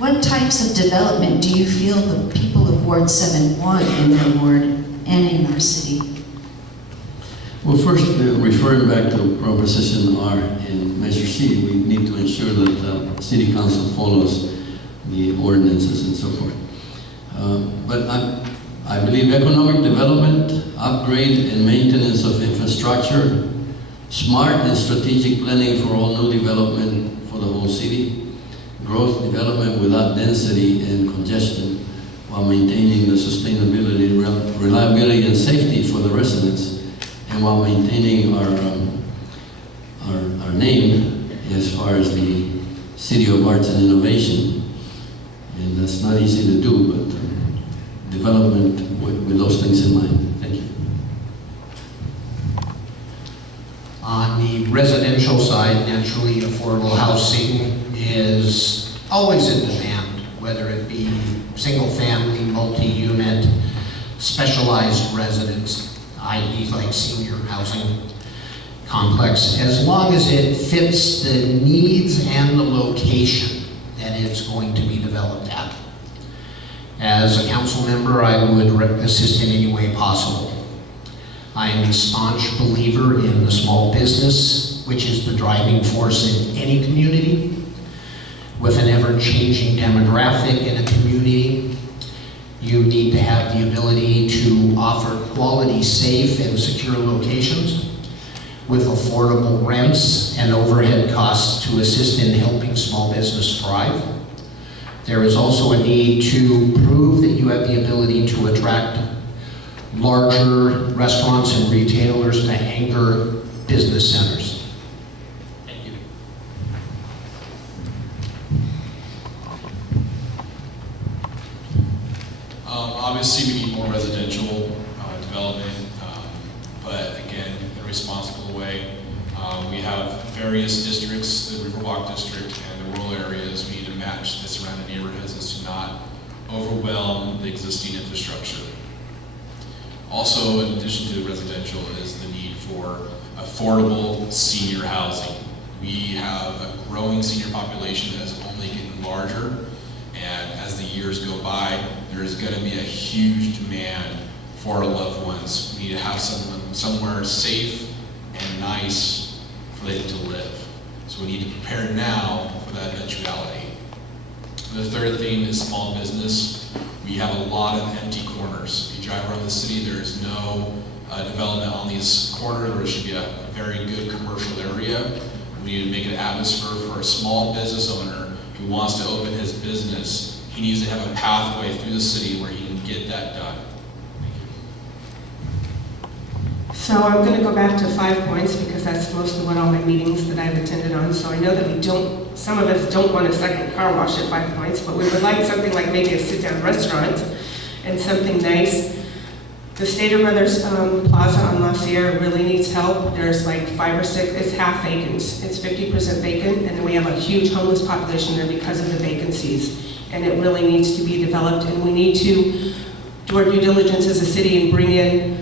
What types of development do you feel the people of Ward 7 want in their ward and in our city? Well, first, referring back to Proposition R in Measure C, we need to ensure that the City Council follows the ordinances and so forth. But I believe economic development, upgrade and maintenance of infrastructure, smart and strategic planning for all new development for the whole city, growth development without density and congestion, while maintaining the sustainability, reliability, and safety for the residents, and while maintaining our name as far as the City of Arts and Innovation. And that's not easy to do, but development with those things in mind. Thank you. On the residential side, naturally, affordable housing is always in demand, whether it be single-family, multi-unit, specialized residence, i.e. like senior housing complex, as long as it fits the needs and the location that it's going to be developed at. As a council member, I would assist in any way possible. I am a staunch believer in the small business, which is the driving force in any community. With an ever-changing demographic in a community, you need to have the ability to offer quality, safe, and secure locations with affordable rents and overhead costs to assist in helping small business thrive. There is also a need to prove that you have the ability to attract larger restaurants and retailers to anchor business centers. Thank you. Obviously, we need more residential development, but again, in a responsible way. We have various districts, the Riverwalk District and the rural areas. We need to match the surrounding neighborhoods as to not overwhelm the existing infrastructure. Also, in addition to the residential, is the need for affordable senior housing. We have a growing senior population that is only getting larger, and as the years go by, there is going to be a huge demand for our loved ones. We need to have somewhere safe and nice for them to live. So we need to prepare now for that eventuality. The third thing is small business. We have a lot of empty corners. If you drive around the city, there is no development on these corners. There should be a very good commercial area. We need to make an atmosphere for a small business owner who wants to open his business. He needs to have a pathway through the city where he can get that done. Thank you. So I'm going to go back to 5 points because that's most of what all my meetings that I've attended on. So I know that some of us don't want a second car wash at 5 points, but we would like something like maybe a sit-down restaurant and something nice. The Stater Brothers Plaza on La Sierra really needs help. There's like 5 or 6, it's half vacant. It's 50% vacant, and then we have a huge homeless population there because of the vacancies. And it really needs to be developed, and we need to do our due diligence as a city and bring in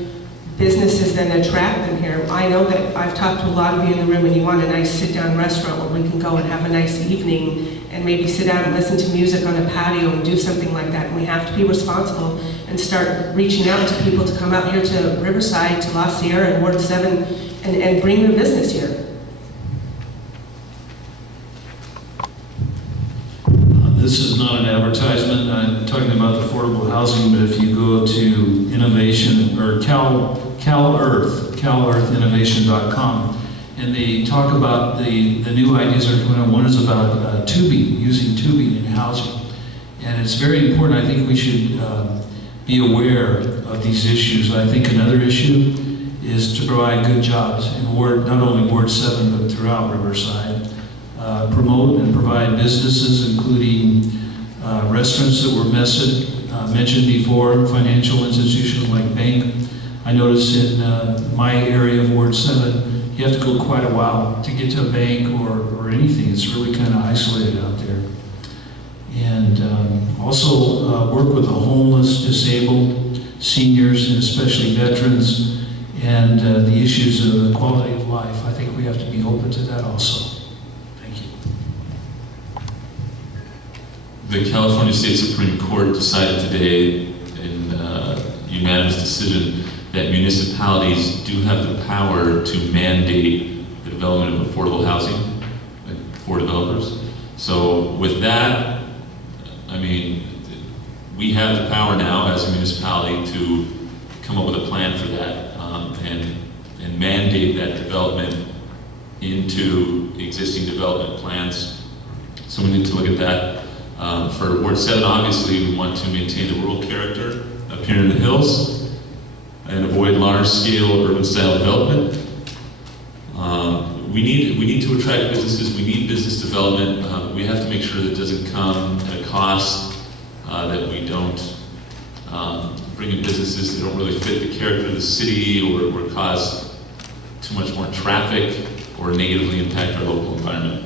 businesses that attract them here. I know that I've talked to a lot of you in the room and you want a nice sit-down restaurant where we can go and have a nice evening and maybe sit down and listen to music on a patio and do something like that. And we have to be responsible and start reaching out to people to come out here to Riverside, to La Sierra and Ward 7 and bring their business here. This is not an advertisement. I'm talking about affordable housing, but if you go to innovation or CalEarth, and they talk about the new ideas that are going on. One is about tubing, using tubing in housing. And it's very important. I think we should be aware of these issues. I think another issue is to provide good jobs in not only Ward 7, but throughout Riverside. Promote and provide businesses, including restaurants that were mentioned before, financial institutions like bank. I noticed in my area of Ward 7, you have to go quite a while to get to a bank or anything. It's really kind of isolated out there. And also work with the homeless, disabled, seniors, and especially veterans, and the issues of the quality of life. I think we have to be open to that also. Thank you. The California State Supreme Court decided today in unanimous decision that municipalities do have the power to mandate the development of affordable housing for developers. So with that, I mean, we have the power now as a municipality to come up with a plan for that and mandate that development into existing development plans. So we need to look at that. For Ward 7, obviously, we want to maintain the rural character up here in the hills and avoid large-scale urban-style development. We need to attract businesses. We need business development. We have to make sure that it doesn't come at a cost, that we don't bring in businesses that don't really fit the character of the city or cause too much more traffic or negatively impact our local environment.